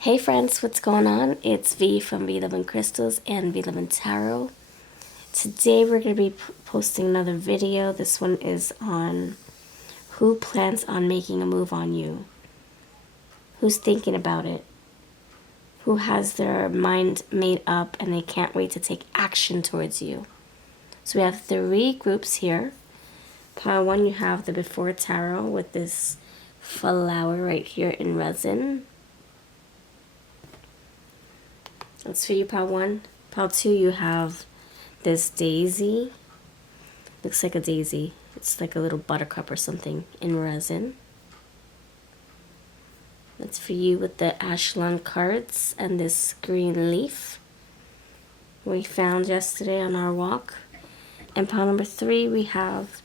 Hey friends, what's going on? It's V from VLoveCrystals and VLoveTarot. Today we're going to be posting another video. This one is on who plans on making a move on you. Who's thinking about it? Who has their mind made up and they can't wait to take action towards you. So we have 3 groups here. Pile 1, you have the Before Tarot with this flower right here in resin. That's for you, pile 1. Pile 2, you have this daisy. Looks like a daisy. It's like a little buttercup or something in resin. That's for you with the Ashland cards and this green leaf we found yesterday on our walk. And pile number 3, we have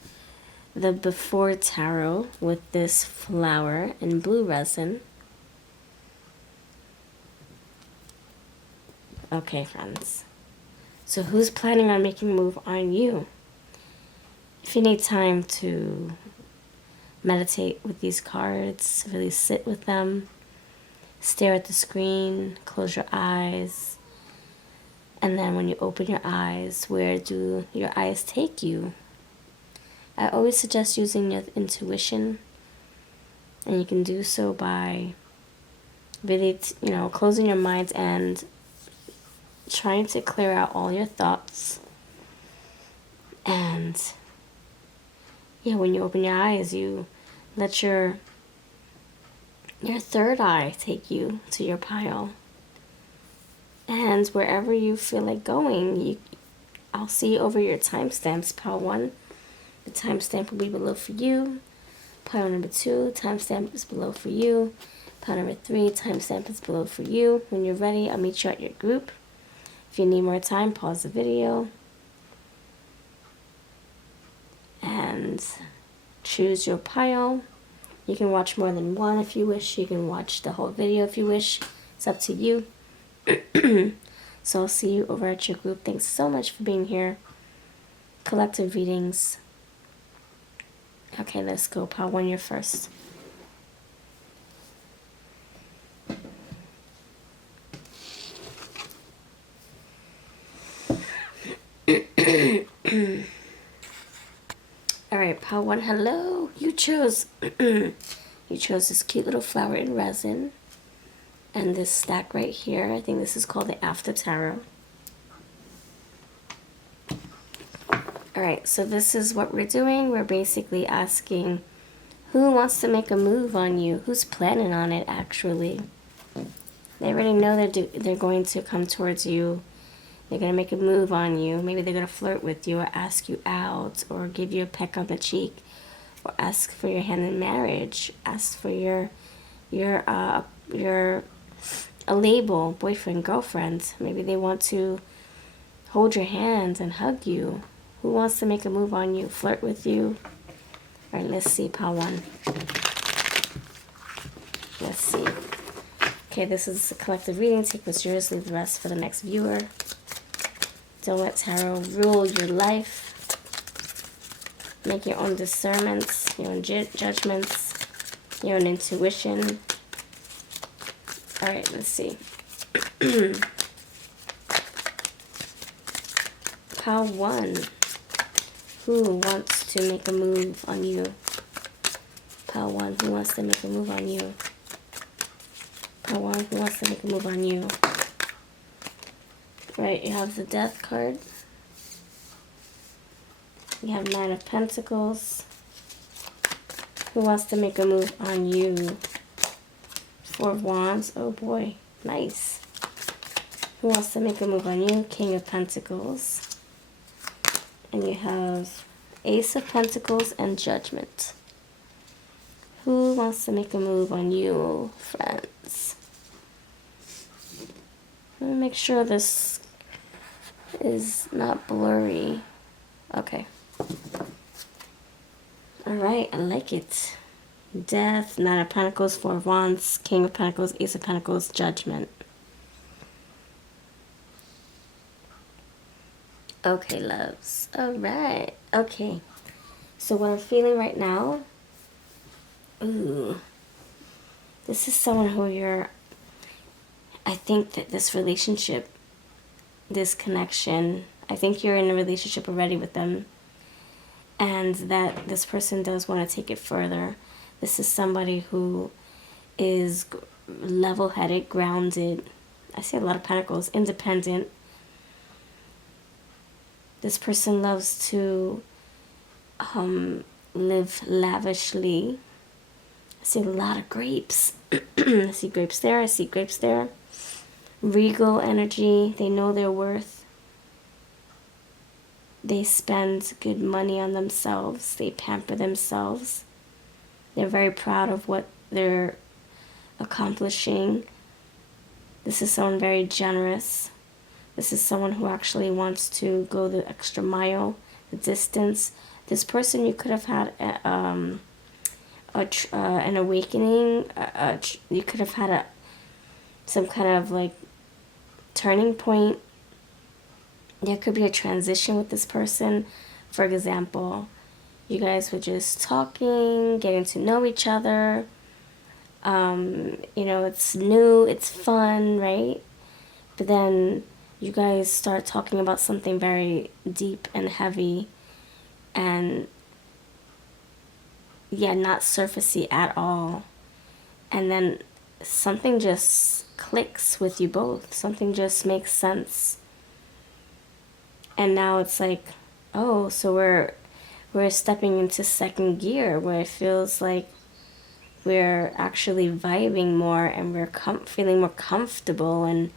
the Before Tarot with this flower in blue resin. Okay, friends. So who's planning on making a move on you? If you need time to meditate with these cards, really sit with them, stare at the screen, close your eyes, and then when you open your eyes, where do your eyes take you? I always suggest using your intuition, and you can do so by really, closing your mind and trying to clear out all your thoughts. And yeah, when you open your eyes, you let your third eye take you to your pile. And wherever you feel like going, I'll see over your timestamps. Pile 1, the timestamp will be below for you. Pile number 2, timestamp is below for you. Pile number 3, timestamp is below for you. When you're ready, I'll meet you at your group. If you need more time, pause the video and choose your pile. You can watch more than one if you wish. You can watch the whole video if you wish. It's up to you. So I'll see you over at your group. Thanks so much for being here. Collective readings. Okay, let's go. Pile 1, you're first. Alright, pile 1, hello. You chose this cute little flower in resin. And this stack right here, I think this is called the After Tarot. Alright, so this is what we're doing. We're basically asking who wants to make a move on you? Who's planning on it, actually? They already know they're going to come towards you. They're going to make a move on you. Maybe they're going to flirt with you or ask you out or give you a peck on the cheek or ask for your hand in marriage. Ask for your a label, boyfriend, girlfriend. Maybe they want to hold your hands and hug you. Who wants to make a move on you, flirt with you? All right, let's see, pile 1. Let's see. Okay, this is a collective reading. Take what's yours, leave the rest for the next viewer. Don't let tarot rule your life. Make your own discernments, your own judgments, your own intuition. All right, let's see. Pile 1. Who wants to make a move on you? Pile 1. Who wants to make a move on you? Pile 1. Who wants to make a move on you? Right, you have the Death card. You have 9 of Pentacles. Who wants to make a move on you? 4 of Wands. Oh boy, nice. Who wants to make a move on you? King of Pentacles. And you have Ace of Pentacles and Judgment. Who wants to make a move on you, friends? Let me make sure this is not blurry. Okay. Alright, I like it. Death, 9 of Pentacles, 4 of Wands, King of Pentacles, Ace of Pentacles, Judgment. Okay, loves. Alright. Okay. So what I'm feeling right now, ooh, this is someone who you're I think that this relationship, this connection, I think you're in a relationship already with them, and that this person does want to take it further. This is somebody who is level-headed, grounded. I see a lot of pentacles, independent. This person loves to live lavishly. I see a lot of grapes. I see grapes there, I see grapes there. Regal energy, they know their worth. They spend good money on themselves. They pamper themselves. They're very proud of what they're accomplishing. This is someone very generous. This is someone who actually wants to go the extra mile, the distance. This person, you could have had an awakening. You could have had some kind of like turning point. There could be a transition with this person. For example, you guys were just talking, getting to know each other. It's new, it's fun, right? But then you guys start talking about something very deep and heavy and, not surfacey at all. And then something just clicks with you both. Something just makes sense. And now it's like, oh, so we're stepping into second gear where it feels like we're actually vibing more and we're feeling more comfortable and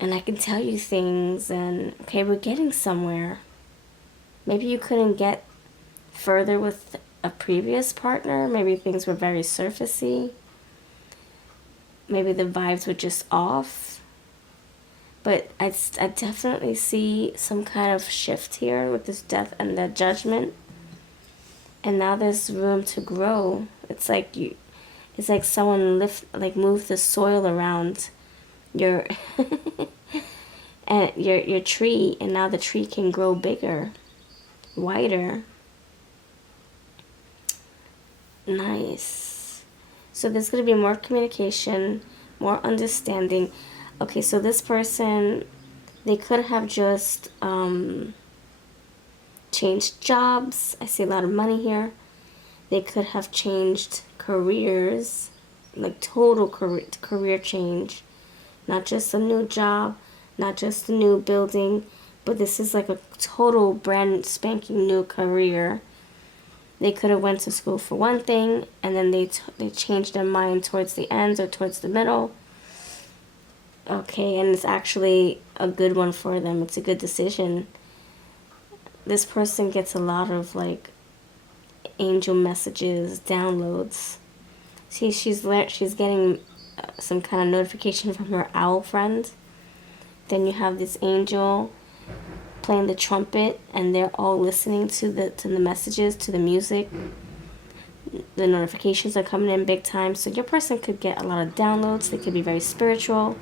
I can tell you things and, okay, we're getting somewhere. Maybe you couldn't get further with a previous partner. Maybe things were very surfacey. Maybe the vibes were just off. But I definitely see some kind of shift here with this death and the judgment. And now there's room to grow. It's like someone moved the soil around your and your tree, and now the tree can grow bigger, wider. Nice. So there's going to be more communication, more understanding. Okay, so this person, they could have just changed jobs. I see a lot of money here. They could have changed careers, like total career change. Not just a new job, not just a new building, but this is like a total brand spanking new career. They could have went to school for one thing, and then they changed their mind towards the end or towards the middle. Okay, and it's actually a good one for them. It's a good decision. This person gets a lot of like angel messages, downloads. See, she's getting some kind of notification from her owl friend. Then you have this angel playing the trumpet, and they're all listening to the messages, to the music. The notifications are coming in big time. So your person could get a lot of downloads. They could be very spiritual.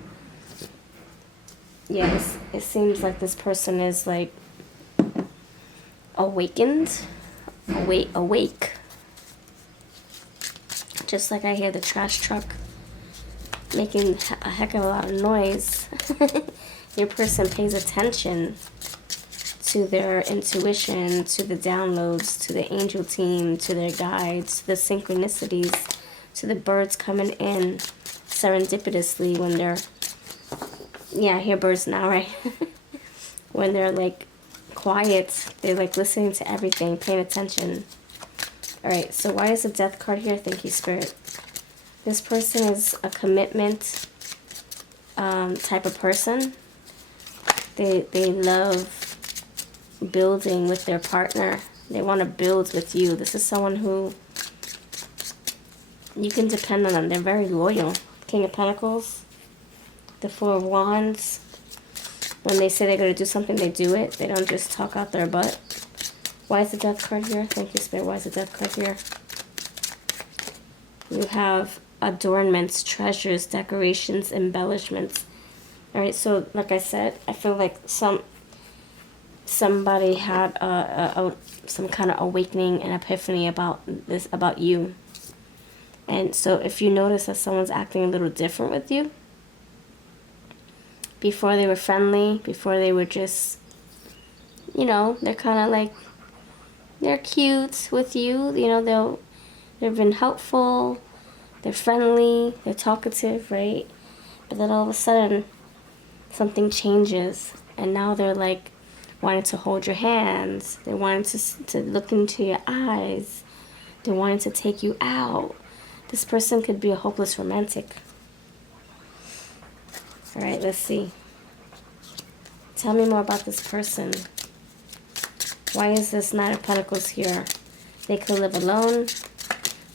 Yes, it seems like this person is like awakened, awake. Just like I hear the trash truck making a heck of a lot of noise. Your person pays attention to their intuition, to the downloads, to the angel team, to their guides, to the synchronicities, to the birds coming in serendipitously when they're, I hear birds now, right? When they're like quiet, they're like listening to everything, paying attention. All right, so why is the death card here? Thank you, Spirit. This person is a commitment type of person. They love building with their partner. They want to build with you. This is someone who you can depend on them. They're very loyal. King of Pentacles, the Four of Wands. When they say they're going to do something, they do it. They don't just talk out their butt. Why is the death card here? Thank you, Spirit. Why is the death card here? You have adornments, treasures, decorations, embellishments. All right, so like I said, I feel like somebody had some kind of awakening and epiphany about you. And so if you notice that someone's acting a little different with you, Before they were friendly, before they were just, you know, they're kind of like, they're cute with you. You know, they've been helpful, they're friendly, they're talkative, right? But then all of a sudden, something changes, and now they're like wanting to hold your hands. They wanted to look into your eyes. They wanted to take you out. This person could be a hopeless romantic. All right, let's see. Tell me more about this person. Why is this Knight of Pentacles here? They could live alone.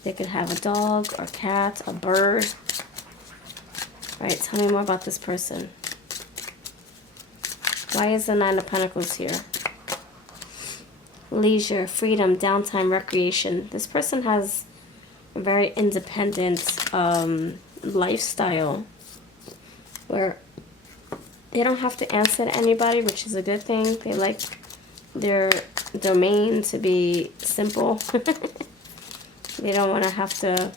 They could have a dog or cat, a bird. All right, tell me more about this person. Why is the Nine of Pentacles here? Leisure, freedom, downtime, recreation. This person has a very independent lifestyle where they don't have to answer to anybody, which is a good thing. They like their domain to be simple. They don't want to have to,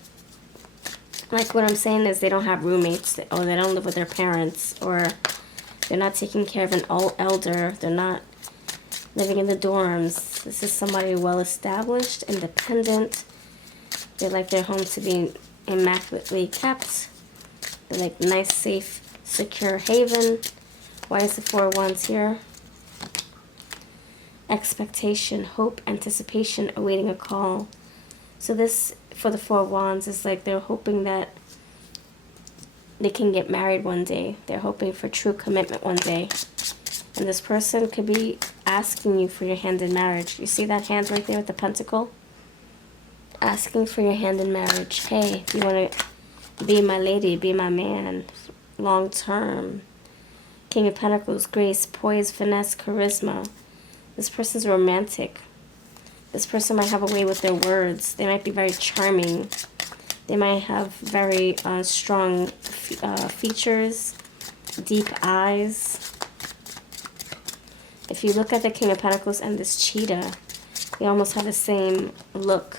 like, what I'm saying is they don't have roommates, or they don't live with their parents, or they're not taking care of an old elder. They're not living in the dorms. This is somebody well-established, independent. They like their home to be immaculately kept. They like nice, safe, secure haven. Why is the Four of Wands here? Expectation, hope, anticipation, awaiting a call. So this, for the Four of Wands, is like they're hoping that they can get married one day. They're hoping for true commitment one day. And this person could be asking you for your hand in marriage. You see that hand right there with the pentacle? Asking for your hand in marriage. Hey, do you want to be my lady, be my man, long term? King of Pentacles, grace, poise, finesse, charisma. This person's romantic. This person might have a way with their words. They might be very charming. They might have very strong features, deep eyes. If you look at the King of Pentacles and this cheetah, they almost have the same look.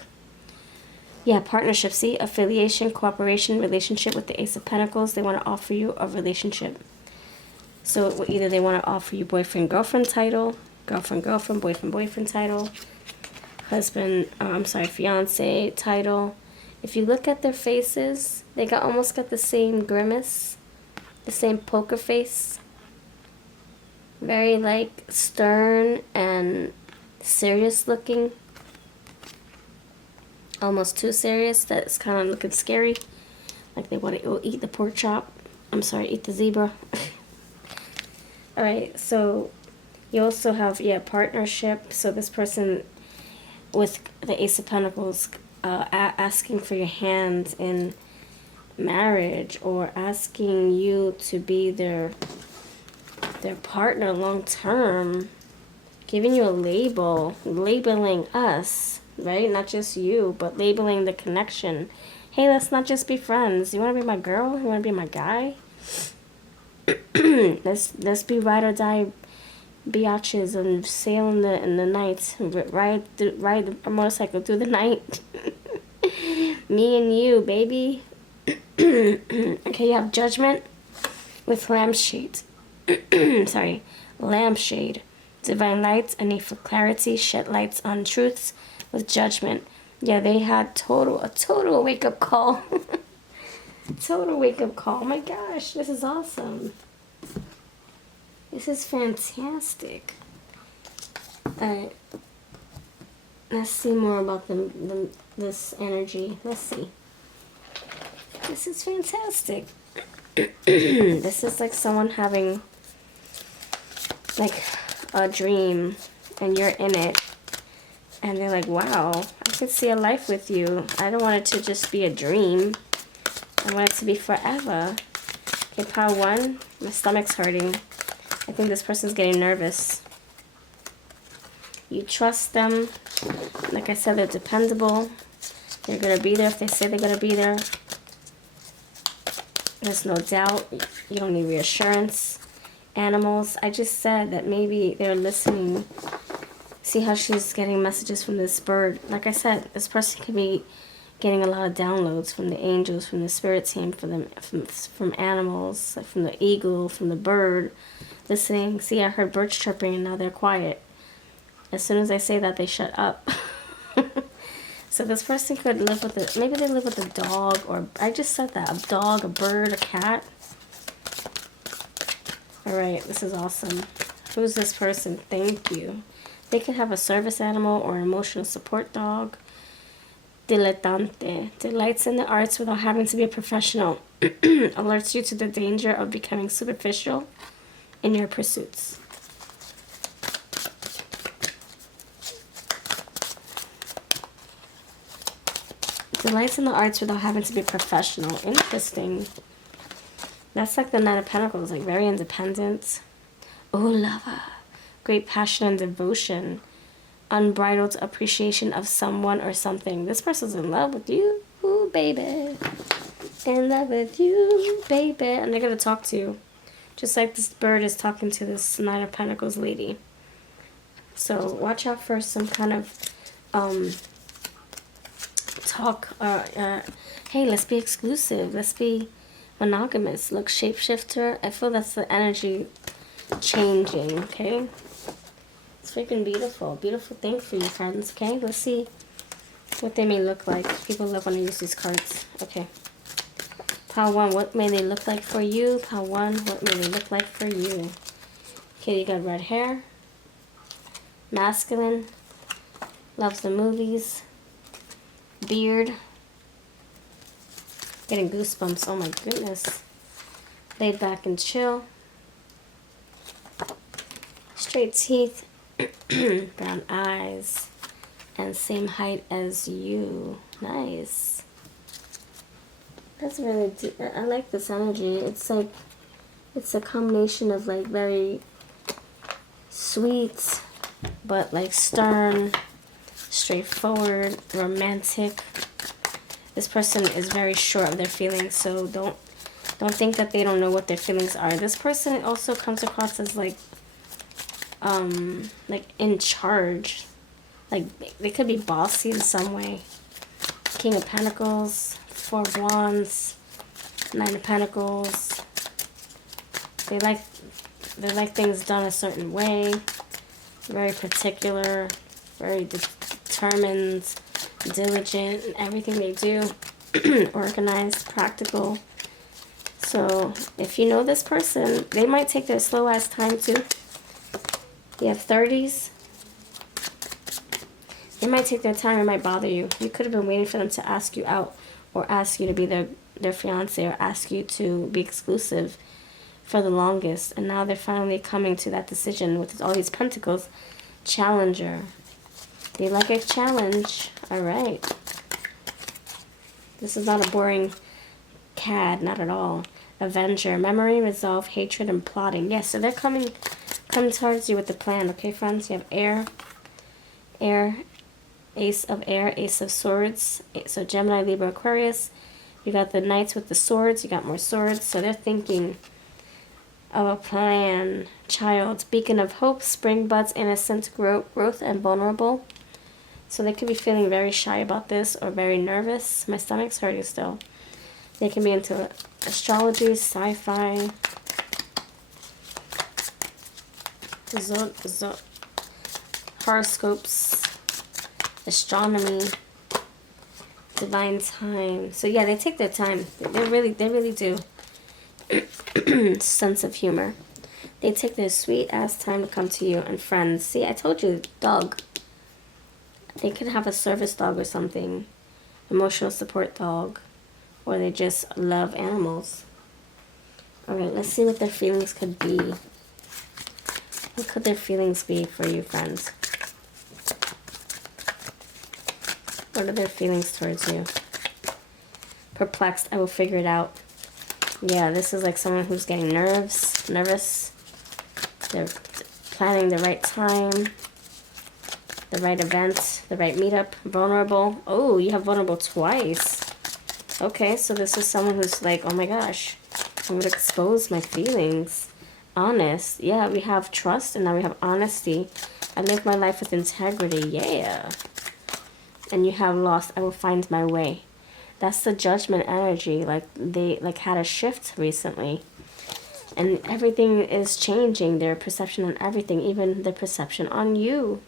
Yeah, partnership. See, affiliation, cooperation, relationship with the Ace of Pentacles. They want to offer you a relationship. So either they want to offer you boyfriend-girlfriend title, girlfriend-girlfriend, boyfriend-boyfriend title, fiance title. If you look at their faces, they almost got the same grimace, the same poker face. Very like stern and serious looking. Almost too serious that it's kind of looking scary. Like they want to eat the pork chop. I'm sorry, eat the zebra. Alright, so you also have, partnership. So this person with the Ace of Pentacles asking for your hand in marriage, or asking you to be their partner long term, giving you a label, labeling us, right? Not just you, but labeling the connection. Hey, let's not just be friends. You want to be my girl? You want to be my guy? let's be ride or die biatches and sail in the night, ride a motorcycle through the night. Me and you, baby. Okay, you have Judgment with lampshade. Lampshade. Divine lights, a need for clarity, shed lights on truths with Judgment. Yeah, they had a total wake-up call. Total wake-up call. Oh my gosh, this is awesome. This is fantastic. Alright. Let's see more about this energy. Let's see. This is fantastic. This is like someone having like a dream and you're in it. And they're like, wow, I could see a life with you. I don't want it to just be a dream. I want it to be forever. Okay, pile 1. My stomach's hurting. I think this person's getting nervous. You trust them. Like I said, they're dependable. They're going to be there if they say they're going to be there. There's no doubt. You don't need reassurance. Animals. I just said that maybe they're listening. See how she's getting messages from this bird. Like I said, this person can be getting a lot of downloads from the angels, from the spirit team, from animals, like from the eagle, from the bird. Listening. See, I heard birds chirping and now they're quiet. As soon as I say that, they shut up. So this person could live with it. Maybe they live with a dog, or I just said that. A dog, a bird, a cat. All right, this is awesome. Who's this person? Thank you. They could have a service animal or an emotional support dog. Dilettante. Delights in the arts without having to be a professional. Alerts you to the danger of becoming superficial in your pursuits. Delights in the arts without having to be professional. Interesting. That's like the Knight of Pentacles, like very independent. Oh, lover. Great passion and devotion. Unbridled appreciation of someone or something. This person's in love with you. Ooh, baby. In love with you, baby. And they're going to talk to you. Just like this bird is talking to this Knight of Pentacles lady. So watch out for some kind of talk. Hey, let's be exclusive. Let's be monogamous. Look, shapeshifter. I feel that's the energy changing, okay? It's freaking beautiful. Beautiful thing for you, friends, okay? Let's see what they may look like. People love when I use these cards. Okay. Pile 1, what may they look like for you? Pile 1, what may they look like for you? Okay, you got red hair. Masculine. Loves the movies. Beard. Getting goosebumps. Oh my goodness. Laid back and chill. Straight teeth. Brown eyes. And same height as you. Nice. That's really deep. I like this energy. It's like, it's a combination of like very sweet, but like stern, straightforward, romantic. This person is very sure of their feelings, so don't think that they don't know what their feelings are. This person also comes across as like in charge. Like they could be bossy in some way. King of Pentacles, Four of Wands, Nine of Pentacles. They like things done a certain way. Very particular, very determined, diligent in everything they do. Organized, practical. So if you know this person, they might take their slow ass time too. You have 30s. They might take their time. It might bother you. You could have been waiting for them to ask you out, or ask you to be their fiance, or ask you to be exclusive for the longest. And now they're finally coming to that decision with all these pentacles. Challenger. They like a challenge. All right. This is not a boring cad, not at all. Avenger. Memory, resolve, hatred, and plotting. Yes, so they're coming towards you with the plan. Okay, friends? You have air. Ace of air, ace of swords. So Gemini, Libra, Aquarius. You got the knights with the swords. You got more swords. So they're thinking of a plan. Child, beacon of hope, spring buds, innocent, growth, and vulnerable. So they could be feeling very shy about this, or very nervous. My stomach's hurting still. They can be into astrology, sci-fi, horoscopes, astronomy, divine time. So yeah, they take their time. They really do. Sense of humor. They take their sweet ass time to come to you. And friends. See, I told you, dog. They could have a service dog or something. Emotional support dog. Or they just love animals. Alright, let's see what their feelings could be. What could their feelings be for you, friends? What are their feelings towards you? Perplexed. I will figure it out. Yeah, this is like someone who's getting nervous. They're planning the right time, the right event, the right meetup. Vulnerable. Oh, you have vulnerable twice. Okay, so this is someone who's like, oh my gosh, I'm going to expose my feelings. Honest. Yeah, we have trust, and now we have honesty. I live my life with integrity. Yeah. And you have lost. I will find my way. That's the judgment energy. Like they like had a shift recently. And everything is changing. Their perception on everything. Even their perception on you.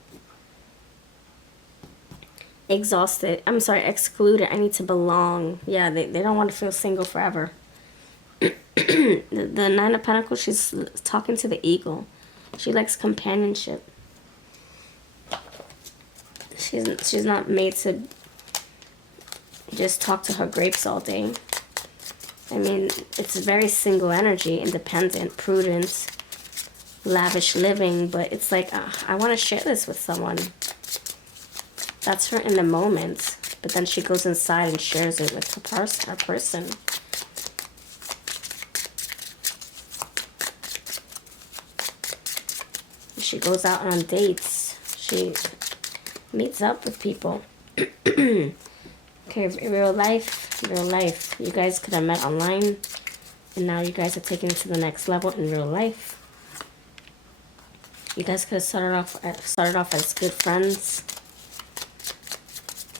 Exhausted. I'm sorry, excluded. I need to belong. Yeah, they don't want to feel single forever. The Nine of Pentacles, she's talking to the eagle. She likes companionship. She's not made to just talk to her grapes all day. I mean, it's very single energy, independent, prudent, lavish living, but it's like, I want to share this with someone. That's her in the moment, but then she goes inside and shares it with her person. She goes out on dates. She meets up with people. Okay, real life. You guys could have met online, and now you guys are taking it to the next level in real life. You guys could have started off as good friends.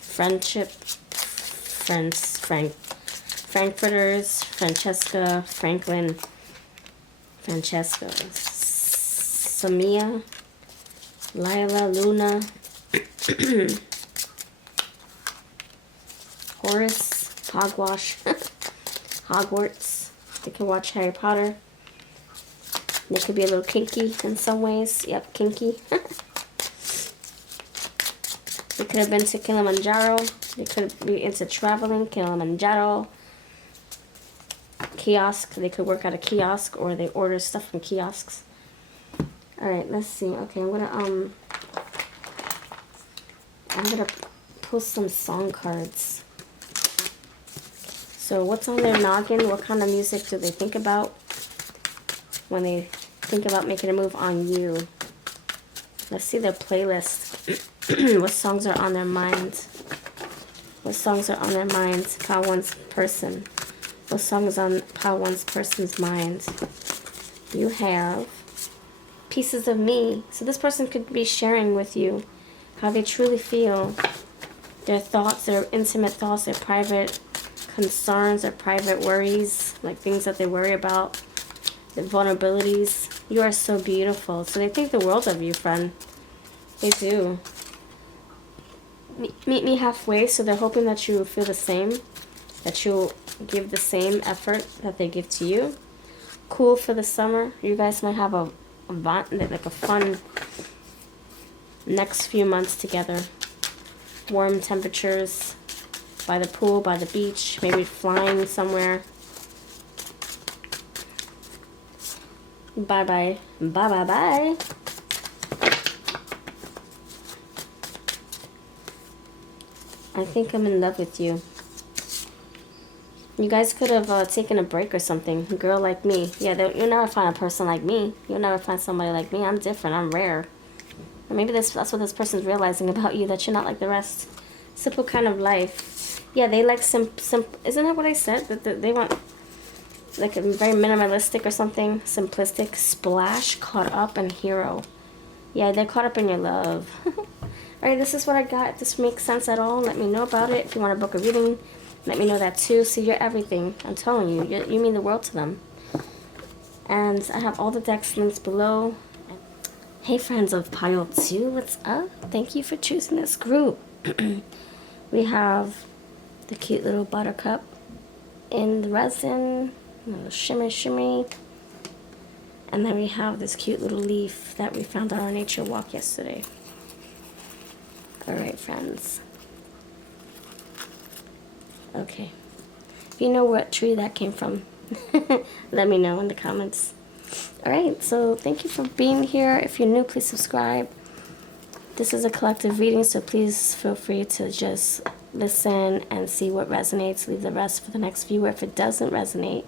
Friendship. Friends. Frankfurters. Francesca. Franklin. Francesca. Samia. Lila. Luna. Horace, Hogwash, Hogwarts. They can watch Harry Potter. They could be a little kinky in some ways. Yep, kinky. They could have been to Kilimanjaro. They could be into traveling, Kilimanjaro. Kiosk. They could work at a kiosk, or they order stuff from kiosks. Alright, let's see. Okay, I'm gonna pull some song cards. So what's on their noggin? What kind of music do they think about when they think about making a move on you? Let's see their playlist. What songs are on their mind? What songs are on their mind? Power one's person. What song is on Power one's person's mind? You have Pieces of Me. So this person could be sharing with you how they truly feel. Their thoughts, their intimate thoughts, their private concerns, their private worries, like things that they worry about, their vulnerabilities. You are so beautiful. So they think the world of you, friend. They do. Meet me halfway, so they're hoping that you feel the same, that you'll give the same effort that they give to you. Cool for the summer. You guys might have a fun next few months together. Warm temperatures, by the pool, by the beach, maybe flying somewhere. Bye bye. Bye bye bye. I think I'm in love with you. You guys could have taken a break or something. A girl like me. Yeah, you'll never find a person like me. You'll never find somebody like me. I'm different. I'm rare. Or maybe that's what this person's realizing about you, that you're not like the rest. Simple kind of life. Yeah, they like isn't that what I said? That they want like a very minimalistic or something, simplistic. Splash, caught up, and hero. Yeah, they're caught up in your love. Alright, this is what I got. If this makes sense at all, let me know about it. If you want to book a reading, let me know that too. See, you're everything. I'm telling you, you mean the world to them. And I have all the decks links below. Hey friends of Pile 2, what's up? Thank you for choosing this group. We have the cute little buttercup in the resin, a little shimmy. And then we have this cute little leaf that we found on our nature walk yesterday. Alright, friends. Okay. If you know what tree that came from, let me know in the comments. Alright, so thank you for being here. If you're new, please subscribe. This is a collective reading, so please feel free to just listen and see what resonates. Leave the rest for the next viewer if it doesn't resonate.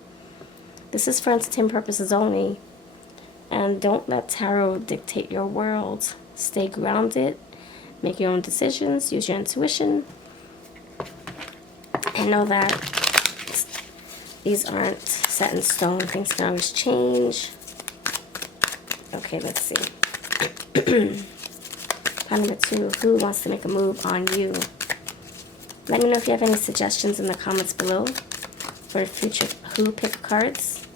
This is for entertainment purposes only. And don't let tarot dictate your world. Stay grounded. Make your own decisions. Use your intuition. And know that these aren't set in stone. Things can always change. Okay, let's see. Pile number 2. Who wants to make a move on you? Let me know if you have any suggestions in the comments below for future Who pick cards.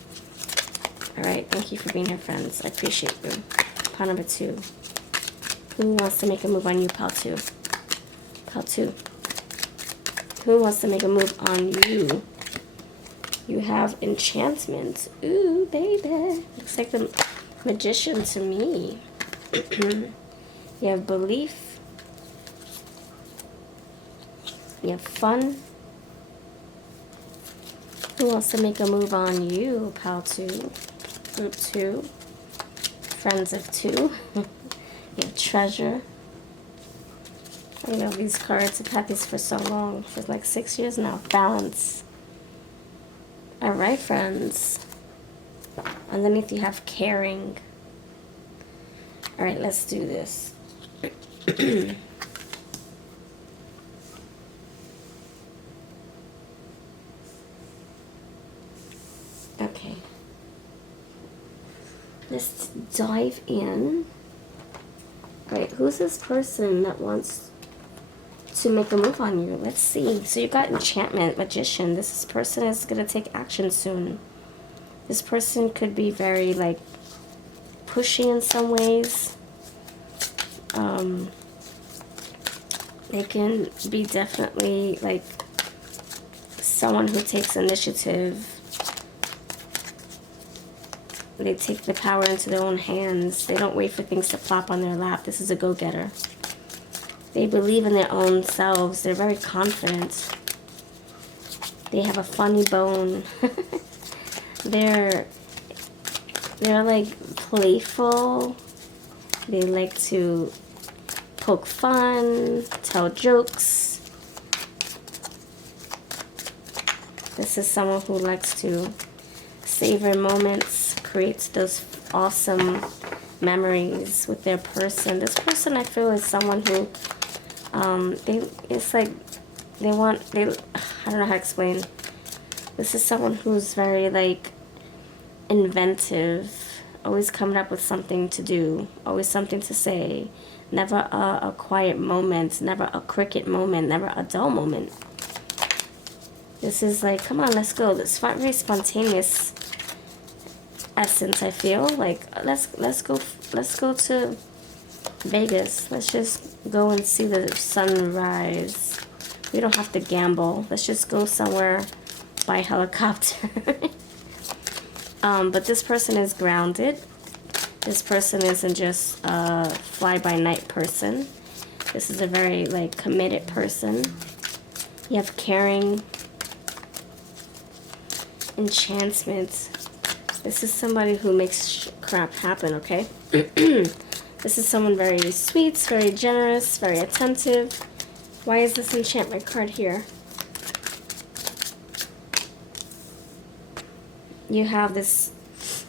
Alright, thank you for being here, friends. I appreciate you. Pile number 2. Who wants to make a move on you, pile 2? Pile 2. Who wants to make a move on you? You have enchantment. Ooh, baby. Looks like the magician to me. You have belief. You have fun. Who wants to make a move on you, pile 2? Group 2. Friends of 2. You have treasure. I love these cards. I've had these for so long. For like 6 years now. Balance. Alright, friends. Underneath you have caring. Alright, let's do this. Okay. Let's dive in. Alright, who's this person that wants to make a move on you? Let's see. So you got enchantment, magician. This person is going to take action soon. This person could be very, like, pushy in some ways. They can be definitely, like, someone who takes initiative. They take the power into their own hands. They don't wait for things to plop on their lap. This is a go-getter. They believe in their own selves. They're very confident. They have a funny bone. They're like playful. They like to poke fun, tell jokes. This is someone who likes to savor moments, creates those awesome memories with their person. This person, I feel, is someone who I don't know how to explain. This is someone who's very, like, inventive, always coming up with something to do, always something to say, never a quiet moment, never a cricket moment, never a dull moment. This is like, come on, let's go. This very spontaneous essence, I feel. Like, let's go to Vegas. Let's just go and see the sunrise. We don't have to gamble. Let's just go somewhere by helicopter. But this person is grounded. This person isn't just a fly-by-night person. This is a very, like, committed person. You have caring, enchantment. This is somebody who makes crap happen, okay? This is someone very sweet, very generous, very attentive. Why is this enchantment card here? You have this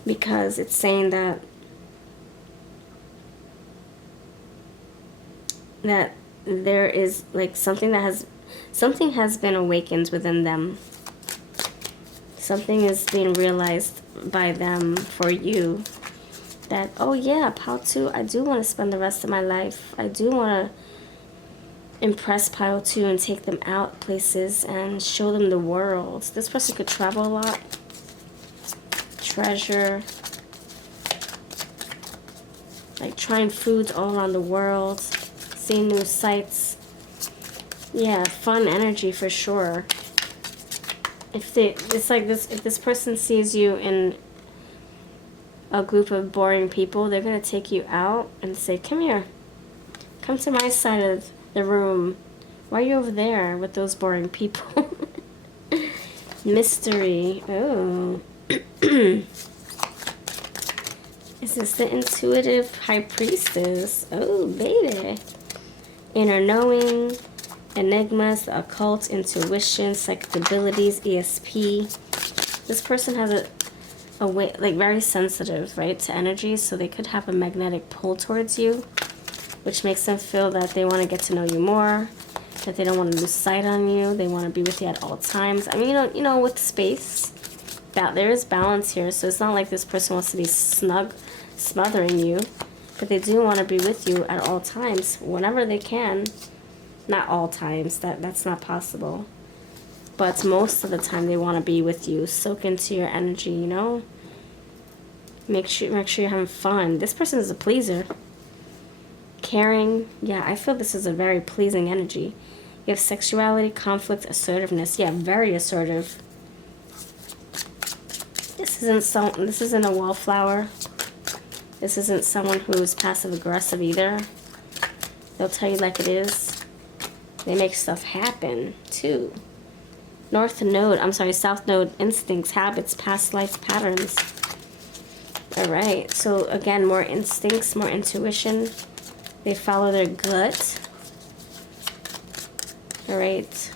because it's saying that there is, like, something has been awakened within them. Something is being realized by them for you. That, oh yeah, pile 2, I do want to spend the rest of my life. I do want to impress pile 2 and take them out places and show them the world. This person could travel a lot. Treasure. Like trying foods all around the world. Seeing new sights. Yeah, fun energy for sure. If this person sees you in a group of boring people, they're going to take you out and say, come here. Come to my side of the room. Why are you over there with those boring people? Mystery. Oh. Is this the intuitive high priestess? Oh, baby. Inner knowing, enigmas, the occult, intuition, psychic abilities, ESP. This person has a way, like, very sensitive, right, to energy, so they could have a magnetic pull towards you, which makes them feel that they want to get to know you more, that they don't want to lose sight on you, they want to be with you at all times. I mean, you know, with space, that there is balance here, so it's not like this person wants to be smothering you, but they do want to be with you at all times, whenever they can. Not all times, that's not possible. But most of the time they want to be with you. Soak into your energy, you know? Make sure you're having fun. This person is a pleaser. Caring. Yeah, I feel this is a very pleasing energy. You have sexuality, conflict, assertiveness. Yeah, very assertive. This isn't a wallflower. This isn't someone who's passive aggressive either. They'll tell you like it is. They make stuff happen too. South node instincts, habits, past life patterns. Alright, so again, more instincts, more intuition. They follow their gut. Alright.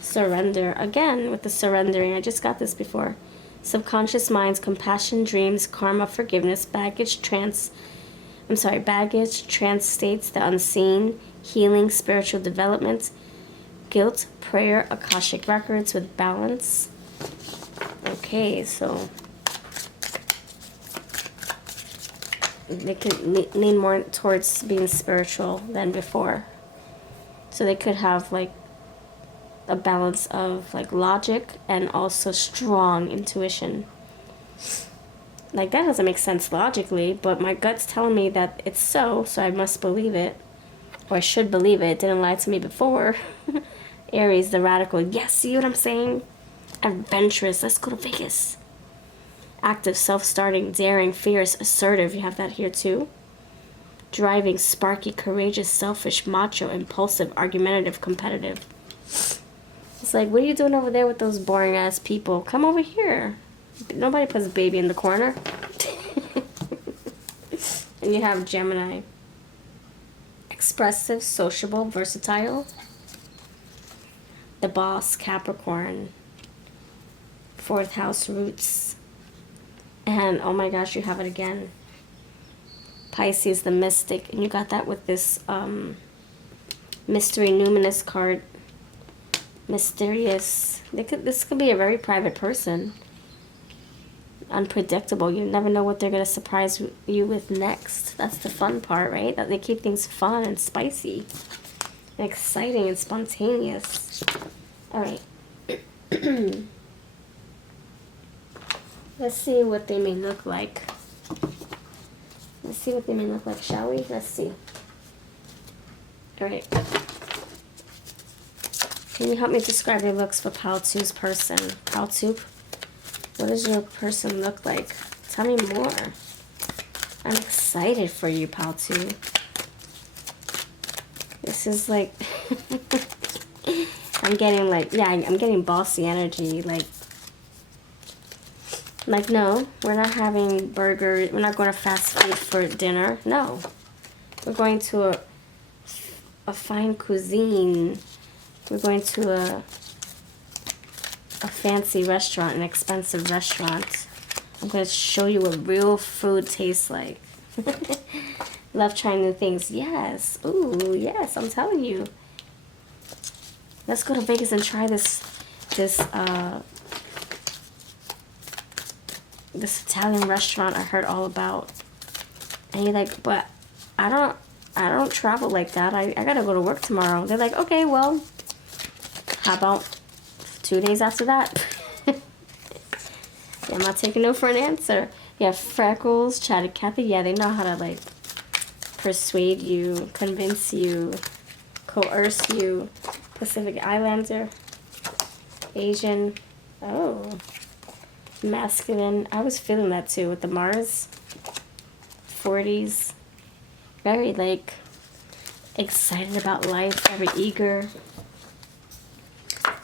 Surrender. Again, with the surrendering, I just got this before. Subconscious minds, compassion, dreams, karma, forgiveness, baggage, trance states, the unseen, healing, spiritual development, guilt, prayer, Akashic records with balance. Okay, so they could lean more towards being spiritual than before. So they could have like a balance of like logic and also strong intuition. Like that doesn't make sense logically, but my gut's telling me that it's so I must believe it. Or I should believe it. It didn't lie to me before. Aries, the radical. Yes, see what I'm saying? Adventurous. Let's go to Vegas. Active, self-starting, daring, fierce, assertive. You have that here too. Driving, sparky, courageous, selfish, macho, impulsive, argumentative, competitive. It's like, what are you doing over there with those boring ass people? Come over here. Nobody puts baby in the corner. And you have Gemini. Expressive, sociable, versatile. The boss, Capricorn. Fourth house, roots. And oh my gosh, you have it again. Pisces, the mystic. And you got that with this mystery numinous card. Mysterious. This could be a very private person. Unpredictable. You never know what they're going to surprise you with next. That's the fun part, right? That they keep things fun and spicy. And exciting and spontaneous. Alright. Let's see what they may look like. Let's see what they may look like, shall we? Let's see. Alright. Can you help me describe your looks for Paltu's person? Paltu, what does your person look like? Tell me more. I'm excited for you, Paltu. This is like... I'm getting like... Yeah, I'm getting bossy energy. Like, no, we're not having burgers. We're not going to fast food for dinner. No. We're going to a fine cuisine. We're going to a fancy restaurant, an expensive restaurant. I'm going to show you what real food tastes like. Love trying new things. Yes. Ooh, yes, I'm telling you. Let's go to Vegas and try this Italian restaurant I heard all about. And you're like, but I don't travel like that. I gotta go to work tomorrow. They're like, okay, well, how about 2 days after that? I'm not taking no for an answer. Yeah, Freckles, Chatty Cathy. Yeah, they know how to like persuade you, convince you, coerce you. Pacific Islander, Asian. Oh, masculine. I was feeling that too with the Mars. 40s. Very like excited about life, very eager.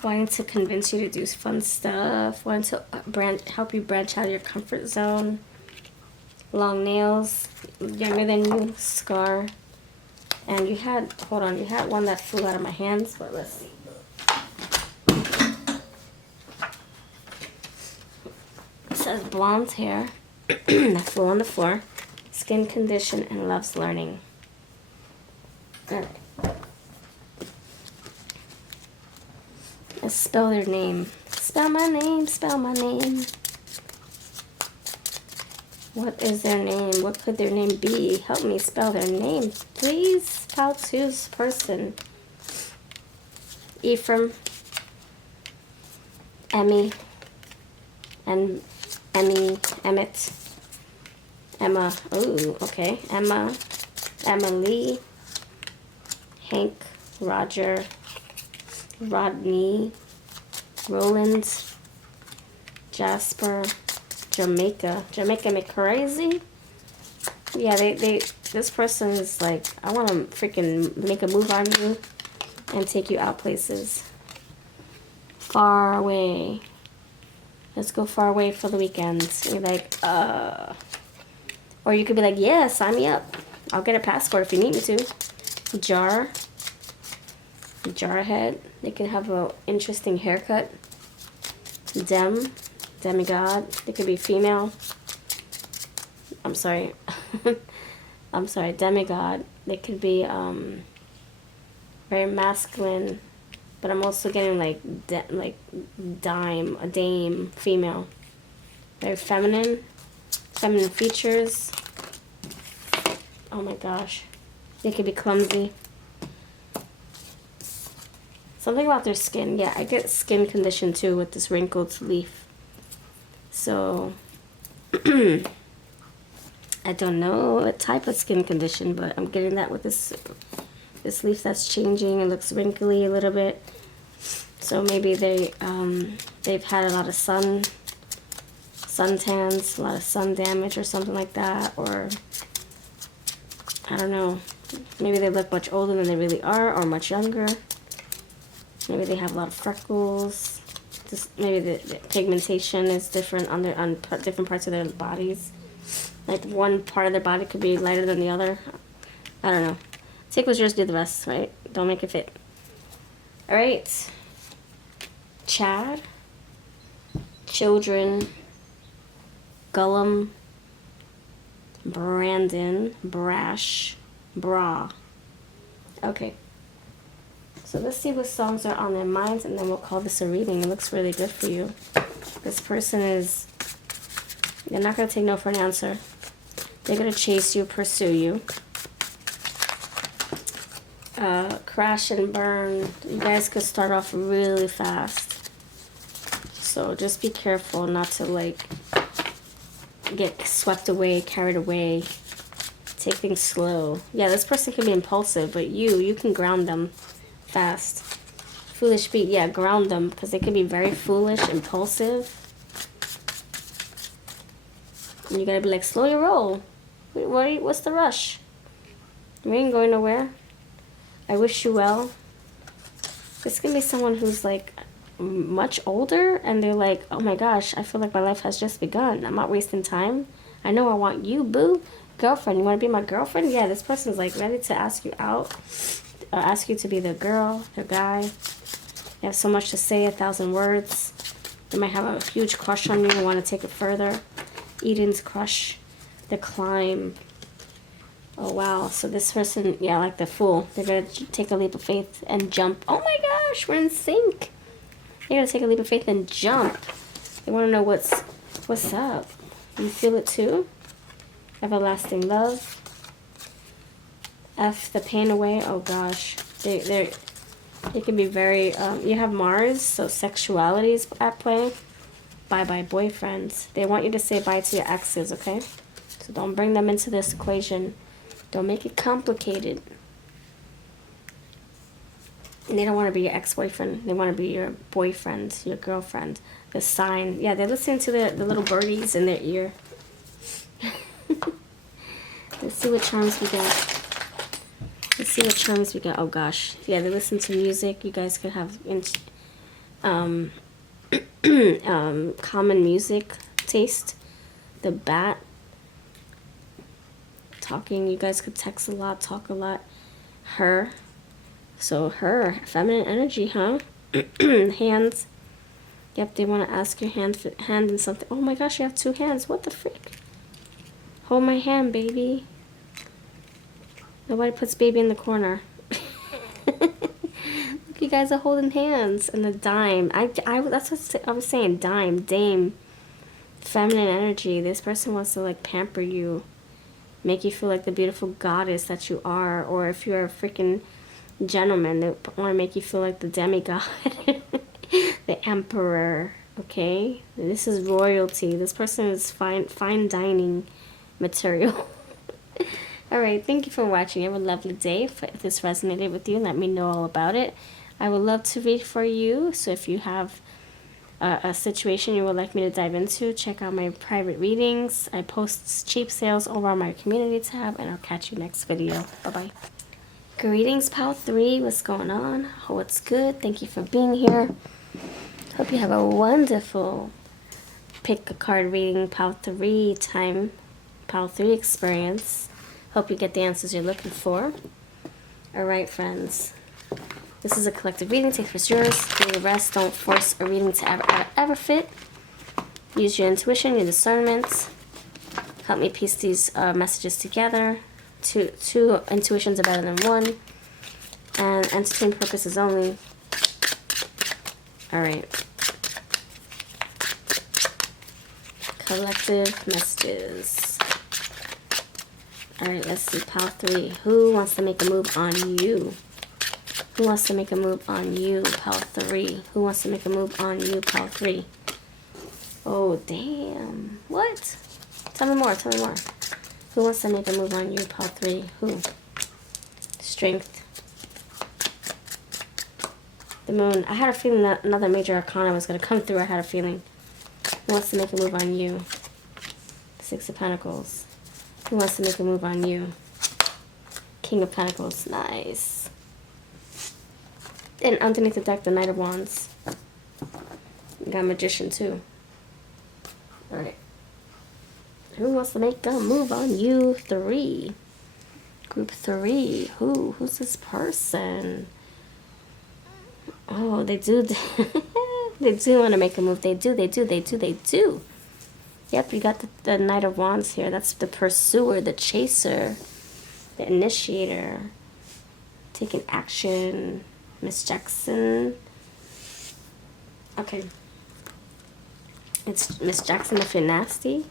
Wanting to convince you to do fun stuff. Wanting to help you branch out of your comfort zone. Long nails. Younger than you. Scar. And you had, hold on, you had one that flew out of my hands, but let's see. It says blonde hair that flew on the floor. Skin condition and loves learning. Alright. Let's spell their name. Spell my name, spell my name. What is their name? What could their name be? Help me spell their name, please. Pile 2's person. Ephraim. Emmy. And Emmett. Emma. Ooh, okay. Emma. Emily. Hank. Roger. Rodney. Roland. Jasper. Jamaica me crazy. Yeah, this person is like, I want to freaking make a move on you and take you out places. Far away. Let's go far away for the weekend. And you're like, or you could be like, yeah, sign me up. I'll get a passport if you need me to. Jarhead. They can have an interesting haircut. Demigod. They could be female. I'm sorry. I'm sorry. Demigod. They could be very masculine, but I'm also getting like a dame, female. Very feminine. Feminine features. Oh my gosh. They could be clumsy. Something about their skin. Yeah, I get skin condition too with this wrinkled leaf. So, I don't know what type of skin condition, but I'm getting that with this leaf that's changing. It looks wrinkly a little bit. So maybe they've had a lot of suntans, a lot of sun damage or something like that, or I don't know. Maybe they look much older than they really are, or much younger. Maybe they have a lot of freckles. Just maybe the pigmentation is different on different parts of their bodies. Like one part of their body could be lighter than the other. I don't know. Take what's yours, do the rest, right? Don't make it fit. All right. Chad. Children. Gullum. Brandon. Brash. Bra. Okay. So let's see what songs are on their minds, and then we'll call this a reading. It looks really good for you. This person is, they're not going to take no for an answer. They're going to chase you, pursue you. Crash and burn. You guys could start off really fast. So just be careful not to like get swept away, carried away. Take things slow. Yeah, this person can be impulsive, but you can ground them fast. Foolish beat, yeah, ground them, because they can be very foolish, impulsive. And you gotta be like, slow your roll. What's the rush? We ain't going nowhere. I wish you well. This can be someone who's like much older, and they're like, oh my gosh, I feel like my life has just begun. I'm not wasting time. I know I want you, boo. Girlfriend, you want to be my girlfriend? Yeah, this person's like ready to ask you out. Or ask you to be their girl, their guy. You have so much to say, 1,000 words. They might have a huge crush on you and want to take it further. Eden's crush. The climb. Oh, wow. So this person, yeah, like the fool. They're going to take a leap of faith and jump. Oh, my gosh, we're in sync. They're going to take a leap of faith and jump. They want to know what's up. You feel it too? Everlasting love. F the pain away. Oh gosh, they can be very. You have Mars, so sexuality is at play. Bye boyfriends. They want you to say bye to your exes, okay? So don't bring them into this equation. Don't make it complicated. And they don't want to be your ex-boyfriend. They want to be your boyfriend, your girlfriend. The sign. Yeah, they're listening to the little birdies in their ear. Let's see what charms we got. Let's see what charms we got. Oh gosh, yeah, they listen to music. You guys could have common music taste. The bat. Talking. You guys could text a lot, talk a lot. Her. So her feminine energy, huh? Hands. Yep, they want to ask your hand in something. Oh my gosh, you have 2 hands. What the frick? Hold my hand, baby. Nobody puts baby in the corner. Look, you guys are holding hands. And the dime. That's what I was saying. Dime, dame, feminine energy. This person wants to like pamper you, make you feel like the beautiful goddess that you are. Or if you're a freaking gentleman, they want to make you feel like the demigod, the emperor. Okay, this is royalty. This person is fine dining material. All right, thank you for watching. Have a lovely day. If this resonated with you, let me know all about it. I would love to read for you. So if you have a situation you would like me to dive into, check out my private readings. I post cheap sales over on my community tab, and I'll catch you next video. Bye-bye. Greetings, Pal 3. What's going on? Oh, it's good. Thank you for being here. Hope you have a wonderful pick a card reading Pal 3 time, Pal 3 experience. Hope you get the answers you're looking for. All right, friends. This is a collective reading. Take what's yours. Do the rest. Don't force a reading to ever fit. Use your intuition, your discernment. Help me piece these messages together. Two intuitions are better than one. And entertainment purposes only. All right. Collective messages. All right, let's see. Pal 3. Who wants to make a move on you? Who wants to make a move on you, Pal 3? Who wants to make a move on you, Pal 3? Oh, damn. What? Tell me more, tell me more. Who wants to make a move on you, Pal 3? Who? Strength. The moon. I had a feeling that another major arcana was going to come through. I had a feeling. Who wants to make a move on you? Six of Pentacles. Who wants to make a move on you? King of Pentacles. Nice. And underneath the deck, the Knight of Wands. We got Magician, too. Alright. Who wants to make a move on you? 3. Group 3. Who's this person? Oh, they do. They do want to make a move. They do. Yep, you got the Knight of Wands here. That's the pursuer, the chaser, the initiator. Taking action. Miss Jackson. Okay. It's Miss Jackson if you're nasty.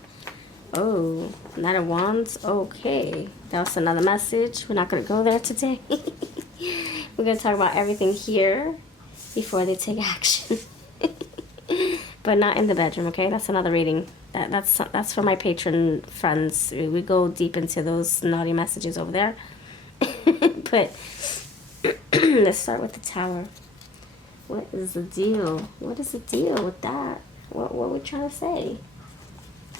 Oh, Knight of Wands. Okay. That was another message. We're not going to go there today. We're going to talk about everything here before they take action. But not in the bedroom, okay? That's another reading. That's for my patron friends. We go deep into those naughty messages over there. But let's start with the Tower. What is the deal? What is the deal with that? What are we trying to say?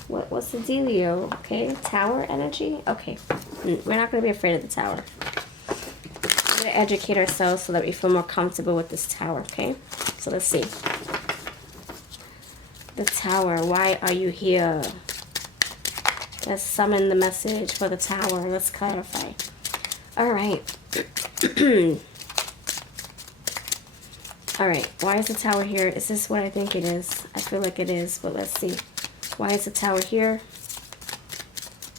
What's the dealio? Okay, Tower energy? Okay, we're not going to be afraid of the Tower. We're going to educate ourselves so that we feel more comfortable with this Tower, okay? So let's see. The Tower, why are you here? Let's summon the message for the Tower. Let's clarify. All right. All right, why is the Tower here? Is this what I think it is? I feel like it is, but let's see. Why is the Tower here?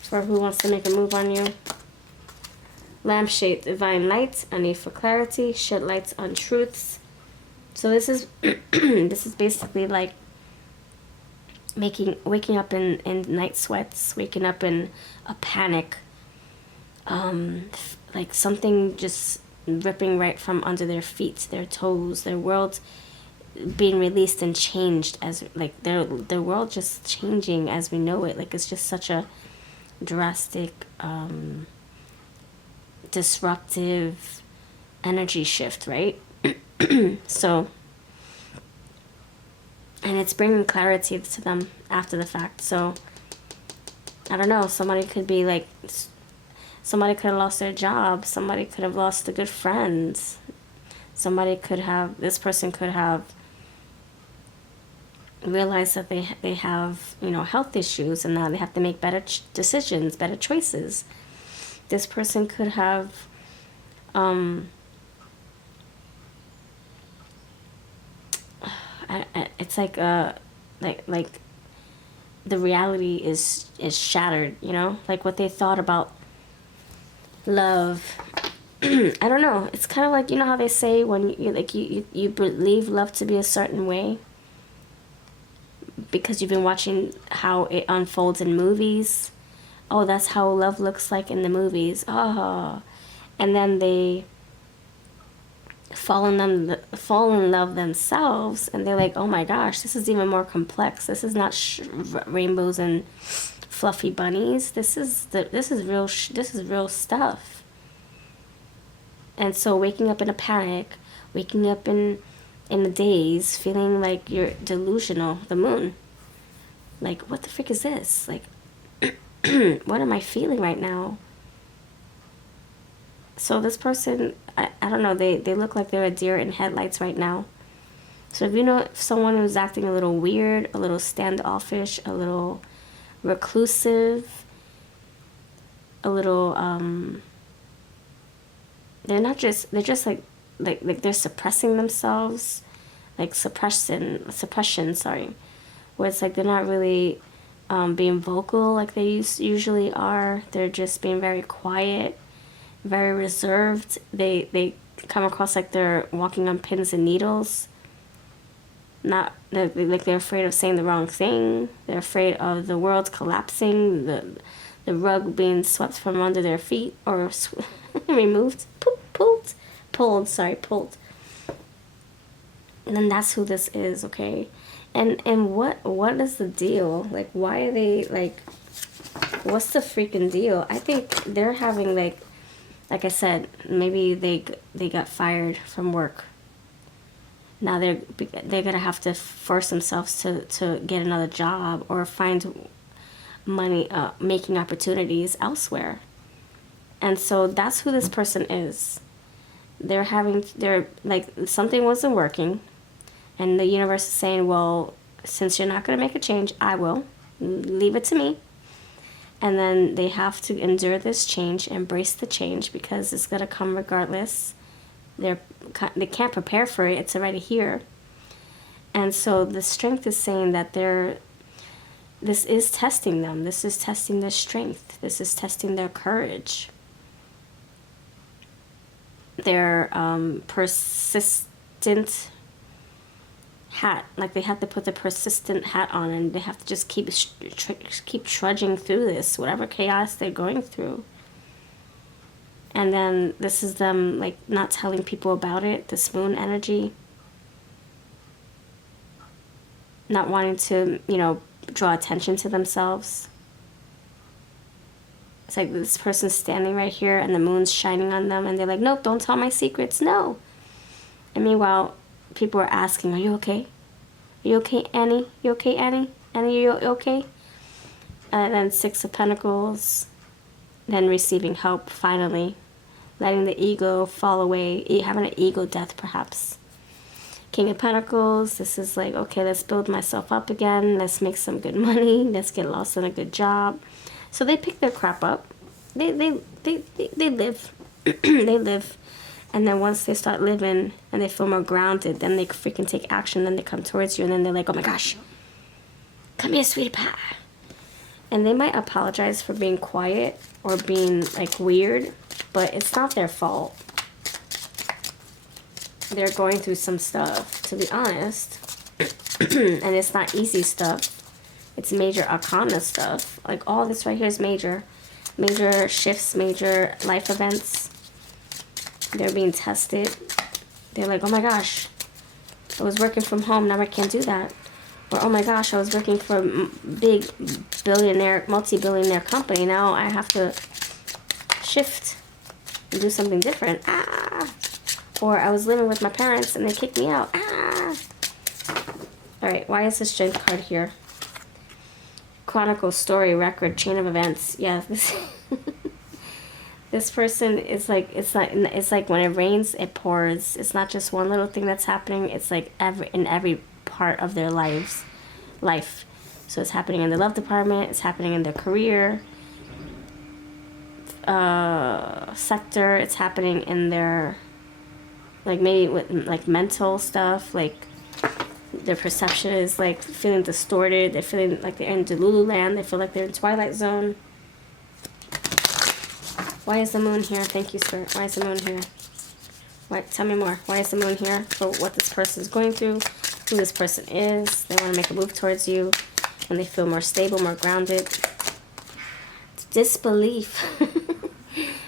For who wants to make a move on you? Lampshade, divine light, a need for clarity, shed lights on truths. So this is this is basically like waking up in night sweats, waking up in a panic, like something just ripping right from under their feet, their toes, their world being released and changed, as like their world just changing as we know it. Like it's just such a drastic, disruptive energy shift, right? So, and it's bringing clarity to them after the fact. So I don't know, somebody could be like, somebody could have lost their job, somebody could have lost a good friend, somebody could have, this person could have realized that they have, you know, health issues, and now they have to make better decisions, better choices. This person could have it's like the reality is shattered, you know, like what they thought about love. I don't know, it's kind of like, you know how they say when you believe love to be a certain way, because you've been watching how it unfolds in movies. Oh, that's how love looks like in the movies. Oh, and then they fall in love themselves, and they're like, oh my gosh, this is even more complex. This is not rainbows and fluffy bunnies. This is real stuff. And so waking up in a panic, waking up in a daze, feeling like you're delusional, the moon. Like, what the frick is this? Like, what am I feeling right now? So this person, I don't know, they look like they're a deer in headlights right now. So if you know someone who's acting a little weird, a little standoffish, a little reclusive, a little, they're just like they're suppressing themselves, like suppression, sorry. Where it's like they're not really being vocal like they usually are. They're just being very quiet, very reserved. They come across like they're walking on pins and needles. They're afraid of saying the wrong thing. They're afraid of the world collapsing, the rug being swept from under their feet or removed, pulled. And then that's who this is, okay? And what is the deal? Like, why are they like? What's the freaking deal? I think they're having like I said, maybe they got fired from work. Now they're gonna have to force themselves to get another job or find money, making opportunities elsewhere. And so that's who this person is. They're like, something wasn't working, and the universe is saying, well, since you're not gonna make a change, I will. Leave it to me. And then they have to endure this change, embrace the change, because it's gonna come regardless. They can't prepare for it. It's already here. And so the strength is saying that this is testing them. This is testing their strength. This is testing their courage. Their persistent hat. Like, they have to put the persistent hat on, and they have to just keep trudging through this, whatever chaos they're going through. And then this is them, like, not telling people about it, this moon energy. Not wanting to, draw attention to themselves. It's like this person's standing right here and the moon's shining on them, and they're like, nope, don't tell my secrets, no. And meanwhile, people are asking, are you okay? Are you okay, Annie? You okay, Annie? Annie, you okay? And then Six of Pentacles. Then receiving help, finally. Letting the ego fall away. Having an ego death, perhaps. King of Pentacles. This is like, okay, let's build myself up again. Let's make some good money. Let's get lost in a good job. So they pick their crap up. They live. They live. And then once they start living and they feel more grounded, then they freaking take action. Then they come towards you, and then they're like, oh my gosh, come here, sweetie pie. And they might apologize for being quiet or being like weird, but it's not their fault. They're going through some stuff, to be honest. And it's not easy stuff. It's major arcana stuff. Like, all this right here is major. Major shifts, major life events. They're being tested. They're like, oh my gosh, I was working from home, now I can't do that. Or, oh my gosh, I was working for a big billionaire, multi-billionaire company, now I have to shift and do something different. Or I was living with my parents and they kicked me out. Alright, why is the strength card here? Chronicle, story, record, chain of events. Yeah, this person is like, it's like when it rains, it pours. It's not just one little thing that's happening. It's like in every part of their life. So it's happening in the love department. It's happening in their career sector. It's happening in their, like, maybe with like mental stuff. Like, their perception is like feeling distorted. They're feeling like they're in Delulu land. They feel like they're in Twilight Zone. Why is the moon here? Thank you, Spirit. Why is the moon here? Tell me more. Why is the moon here for what this person is going through? who this person is. They want to make a move towards you when they feel more stable, more grounded. Disbelief.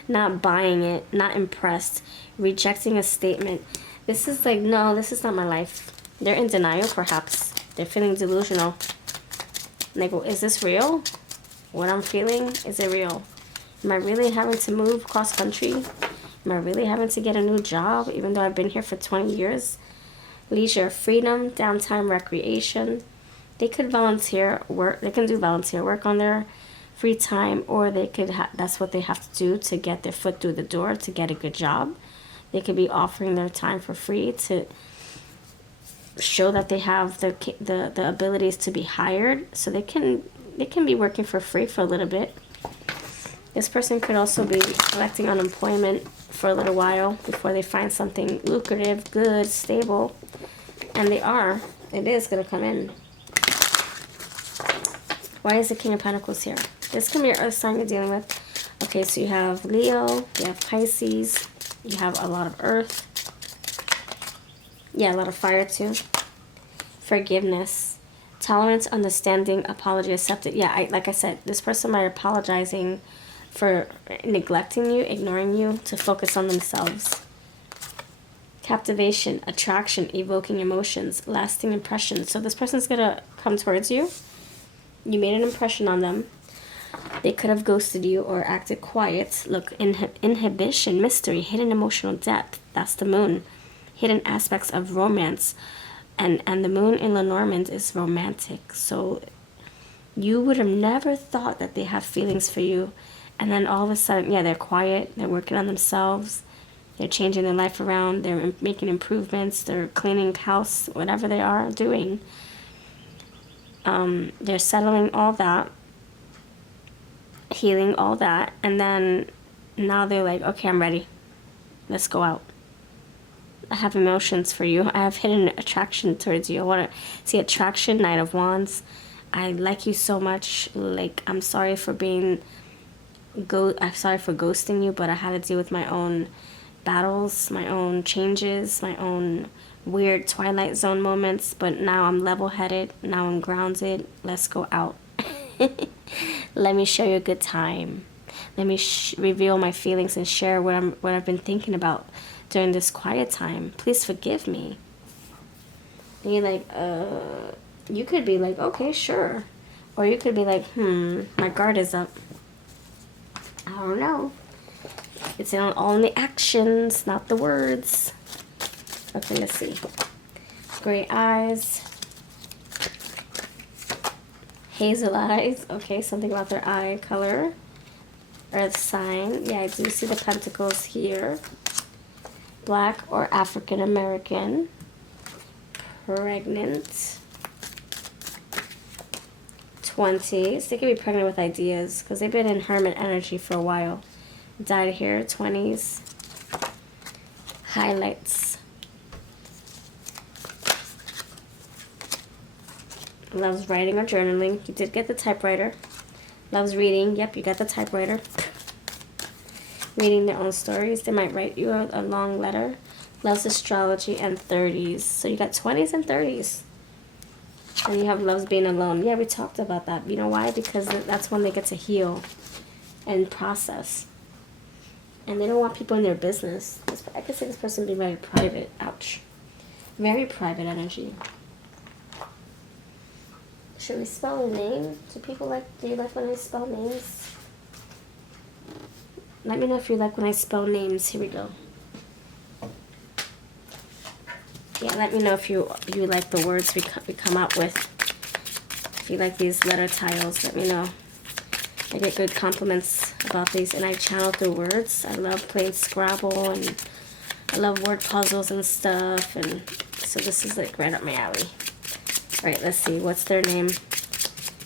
Not buying it, not impressed, rejecting a statement. This is like, no, this is not my life. They're in denial, perhaps. They're feeling delusional. And they go, is this real? What I'm feeling, is it real? Am I really having to move cross country? Am I really having to get a new job, even though I've been here for 20 years? Leisure, freedom, downtime, recreation. They could volunteer work. They can do volunteer work on their free time, or they could that's what they have to do to get their foot through the door, to get a good job. They could be offering their time for free to show that they have the abilities to be hired, so they can be working for free for a little bit. This person could also be collecting unemployment for a little while before they find something lucrative, good, stable, and it is going to come in. Why is the King of Pentacles here? This can be your earth sign you're dealing with. Okay, so you have Leo, you have Pisces, you have a lot of earth. Yeah, a lot of fire too. Forgiveness, tolerance, understanding, apology, accepted. Yeah, like I said, this person might be apologizing for neglecting you, ignoring you, to focus on themselves. Captivation, attraction, evoking emotions, lasting impressions. So this person's going to come towards you. You made an impression on them. They could have ghosted you or acted quiet. Look, inhibition, mystery, hidden emotional depth. That's the moon. Hidden aspects of romance. And the moon in Lenormand is romantic. So you would have never thought that they have feelings for you. And then all of a sudden, yeah, they're quiet. They're working on themselves. They're changing their life around. They're making improvements. They're cleaning house, whatever they are doing. They're settling all that, healing all that, and then now they're like, okay, I'm ready. Let's go out. I have emotions for you. I have hidden attraction towards you. I want to see attraction, Knight of Wands. I like you so much. Like, I'm sorry for ghosting you, but I had to deal with my own battles, my own changes, my own weird Twilight Zone moments, but now I'm level-headed, now I'm grounded. Let's go out. Let me show you a good time. Let me reveal my feelings and share what I've been thinking about during this quiet time. Please forgive me. And you're like, you could be like, okay, sure. Or you could be like, my guard is up. I don't know. It's all in the actions, not the words. Okay, let's see. Gray eyes. Hazel eyes. Okay, something about their eye color. Earth sign. Yeah, I do see the pentacles here. Black or African American. Pregnant. 20s. They could be pregnant with ideas because they've been in hermit energy for a while. Died here. 20s. Highlights. Loves writing or journaling. You did get the typewriter. Loves reading. Yep, you got the typewriter. Reading their own stories. They might write you a long letter. Loves astrology and 30s. So you got 20s and 30s. And you have loves being alone. Yeah, we talked about that. You know why? Because that's when they get to heal and process. And they don't want people in their business. I could say this person be very private. Ouch. Very private energy. Should we spell a name? Do you like when I spell names? Let me know if you like when I spell names. Here we go. Yeah, let me know if you like the words we come up with. If you like these letter tiles, let me know. I get good compliments about these, and I channel through words. I love playing Scrabble, and I love word puzzles and stuff, and so this is like right up my alley. All right, let's see. What's their name?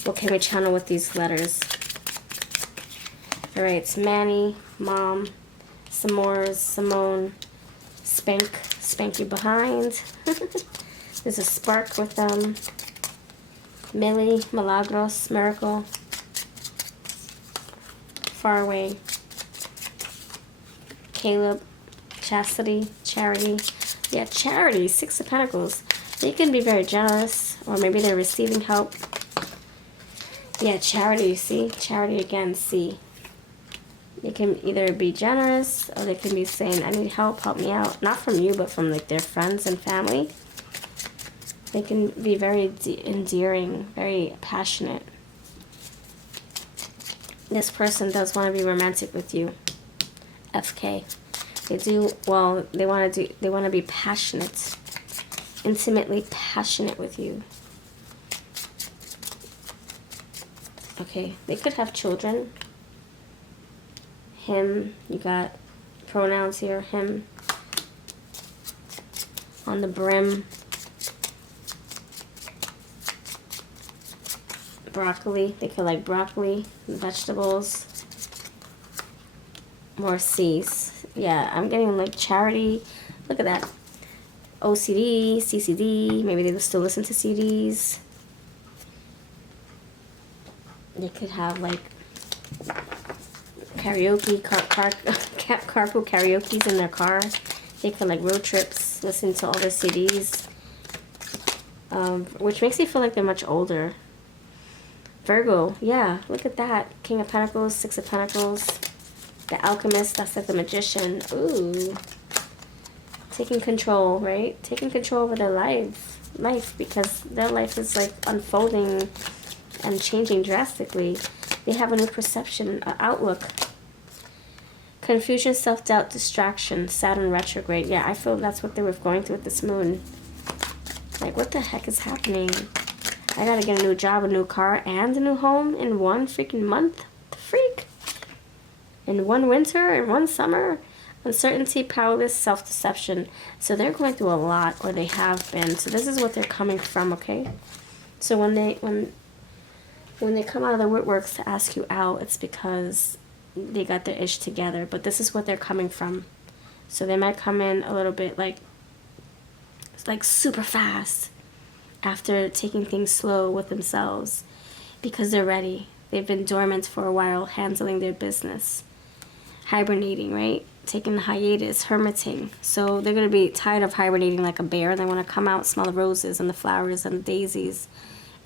What can we channel with these letters? All right, it's Manny, Mom, S'mores, Simone, Spank you behind. There's a spark with them. Millie, Milagros, Miracle, Far Away, Caleb, Chastity, Charity. Yeah, Charity, 6 of Pentacles. They can be very generous, or maybe they're receiving help. Yeah, charity, you see? Charity again, see. They can either be generous, or they can be saying, I need help me out. Not from you, but from like their friends and family. They can be very endearing, very passionate. This person does want to be romantic with you. FK. They do, well, they want to be passionate. Intimately passionate with you. Okay, they could have children. Him, you got pronouns here, him. On the brim. Broccoli, they could like broccoli, vegetables. More C's. Yeah, I'm getting like charity. Look at that. OCD, CCD, maybe they still listen to CDs. They could have like karaoke, carpool karaoke's in their car. They could like road trips, listen to all their CDs. Which makes me feel like they're much older. Virgo, yeah, look at that. King of Pentacles, Six of Pentacles. The Alchemist, that's like the Magician. Ooh. Taking control, right? Taking control over their life, because their life is like unfolding and changing drastically. They have a new perception, outlook. Confusion, self-doubt, distraction, Saturn retrograde. Yeah, I feel that's what they were going through with this moon. Like, what the heck is happening? I gotta get a new job, a new car, and a new home in one freaking month? What the freak? In one winter, in one summer? Uncertainty, powerless, self-deception. So they're going through a lot, or they have been. So this is what they're coming from, okay? So when they come out of the woodworks to ask you out, it's because they got their ish together. But this is what they're coming from. So they might come in a little bit like super fast after taking things slow with themselves, because they're ready. They've been dormant for a while, handling their business. Hibernating, right? Taking the hiatus, hermiting. So they're going to be tired of hibernating like a bear. They want to come out, smell the roses and the flowers and the daisies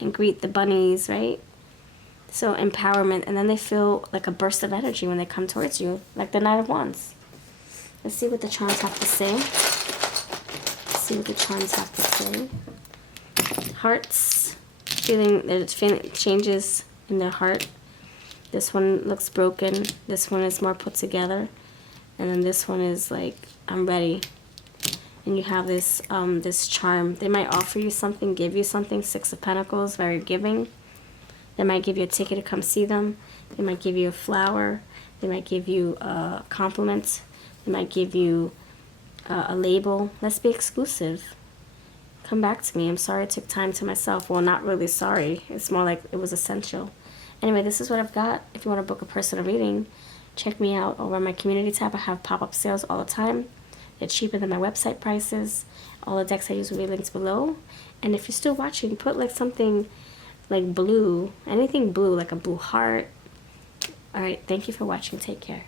and greet the bunnies, right? So empowerment. And then they feel like a burst of energy when they come towards you, like the Knight of Wands. Let's see what the charms have to say. Let's see what the charms have to say. Hearts. There's changes in their heart. This one looks broken. This one is more put together. And then this one is like, I'm ready. And you have this this charm. They might offer you something, give you something. Six of Pentacles, very giving. They might give you a ticket to come see them. They might give you a flower. They might give you a compliment. They might give you a label. Let's be exclusive. Come back to me. I'm sorry I took time to myself. Well, not really sorry. It's more like it was essential. Anyway, this is what I've got. If you want to book a personal reading, check me out over my community tab. I have pop-up sales all the time. They're cheaper than my website prices. All the decks I use will be linked below. And if you're still watching, put like something like blue, anything blue, like a blue heart. All right, thank you for watching. Take care.